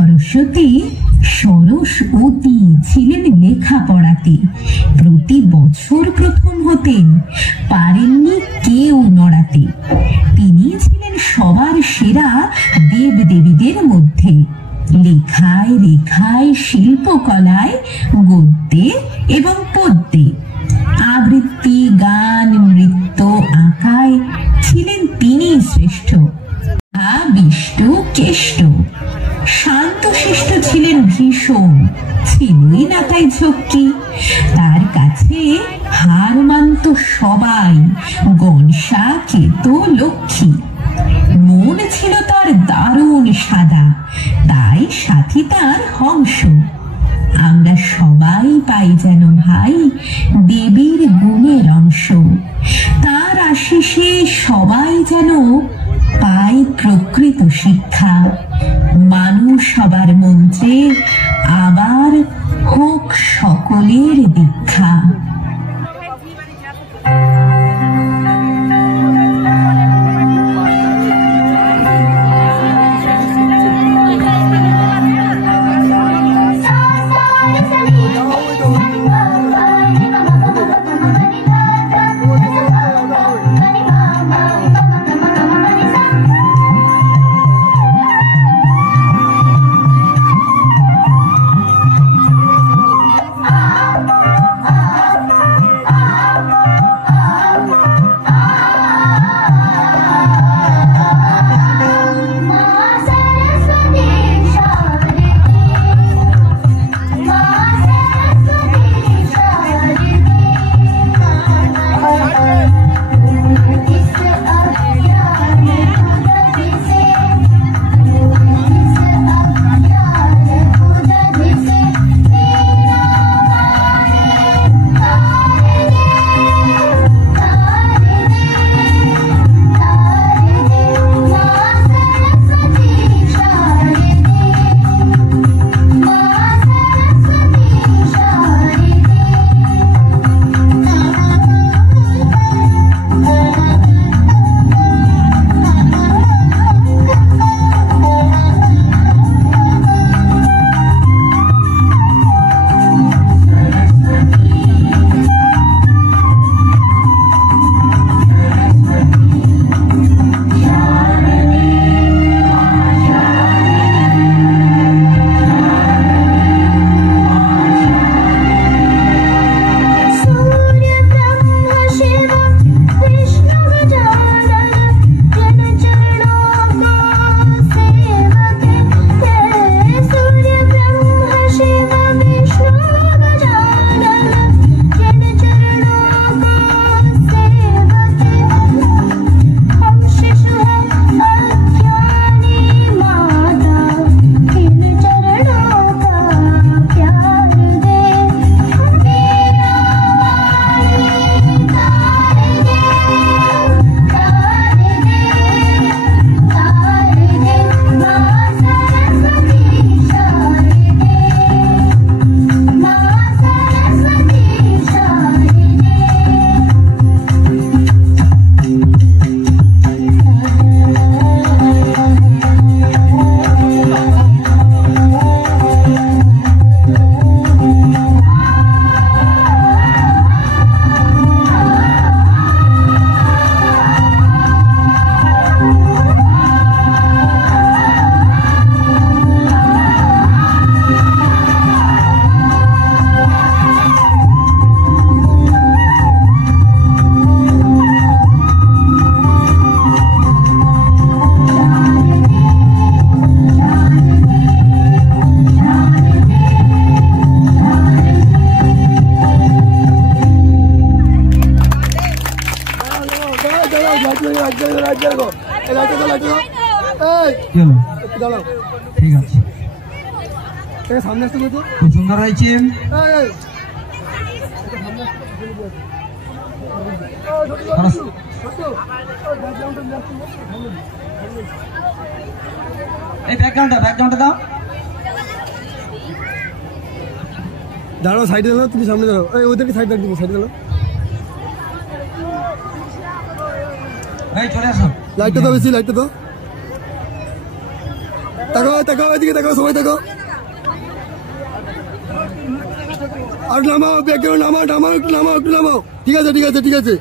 সরস্বতী সরস্বতী ছিলেন লেখাপড়াতে, প্রতি বছর প্রথম হতেন, পারেননি কেউ নড়াতে। তিনি ছিলেন সবার সেরা দেব দেবীদের মধ্যে, লেখায় রেখায় শিল্পকলায়, গদ্যে এবং পদ্যে, আবৃত্তি গান নৃত্য আঁকায় ছিলেন তিনি শ্রেষ্ঠ। বিষ্টু কেষ্ট শান্তশিষ্ট ছিলেন ভীষণ, ছিলই না তাই ঝক্কি। তার কাছে হার মানত সবাই, গণসা কেত লক্ষ্মী। মন ছিল তার দারুণ সাদা, তাই সাথী তার হংস। আমরা সবাই পাই যেন ভাই দেবীর গুণের অংশ। তার আশিসে সবাই যেন পাই প্রকৃত শিক্ষা। মানুষ সবার মন্ত্রে আবার হোক সকলের দীক্ষা। ঠিক আছে, সামনে আসতে খুব সুন্দর হয়েছে। এই ব্যাকগ্রাউন্ডটা দাও। দাঁড়াও, সাইডে দাঁড়াও, তুমি সামনে দাঁড়াও। এই ওদেরকে সাইড রাখবো, সাইডে দাঁড়াও। এই চলে আসো, লাইটটা দাও, বেশি লাইটটা দাও। তাকাও তাকাও, এদিকে তাকাও, সবাই তাকাও। আর নামাও, ব্যাগ নামাও, নামাও, একটু নামাও, একটু নামাও। ঠিক আছে ঠিক আছে ঠিক আছে।